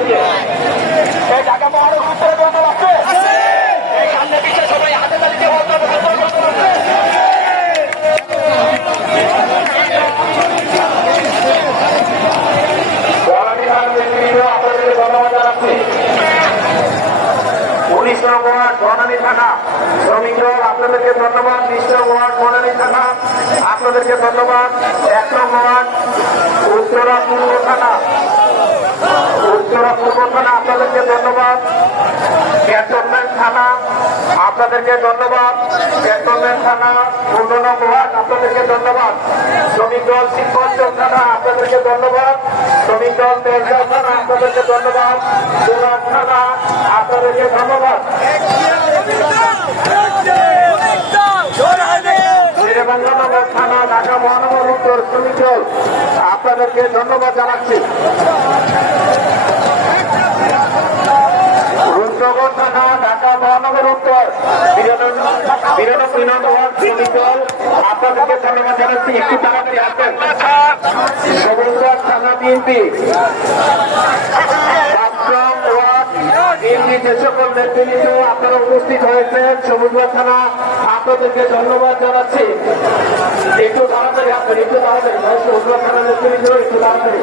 এই ঢাকা মহানগর উত্তরে বন্দর আছে এই থানা শ্রমিক আপনাদেরকে ধন্যবাদ নিশ্চয় কুমার বনানী থানা আপনাদেরকে ধন্যবাদ এক নম্বর উত্তরা পূর্ব থানা আপনাদেরকে ধন্যবাদ। ক্যান্টনমেন্ট থানা, আপনাদেরকে ধন্যবাদ। ক্যান্টনমেন্ট থানা পূর্ণ ওয়ার্ড আপনাদেরকে ধন্যবাদ। শ্রমিক দল শিবগঞ্জ থানা, আপনাদেরকে ধন্যবাদ। শ্রমিক দল তেজগাঁও থানা, আপনাদেরকে ধন্যবাদ। থানা, আপনাদেরকে ধন্যবাদ। শেরেবাংলানগর থানা, ঢাকা মহানগর উত্তর শ্রমিক দল, আপনাদেরকে ধন্যবাদ জানাচ্ছি রুদ্রগড় থানা ঢাকা মহানগর উত্তর বিরানব্বই নম্বর শ্রমিক দল, আপনাদেরকে ধন্যবাদ জানাচ্ছি। একটু তাড়াতাড়ি আসবেন সবুজবাগ থানা বিএনপি। আপনারা উপস্থিত আপনাদেরকে ধন্যবাদ জানাচ্ছি। একটু তাড়াতাড়ি আসবেন একটু তাড়াতাড়ি। সবুজবাগ থানা নেতৃবৃন্দ, একটু তাড়াতাড়ি।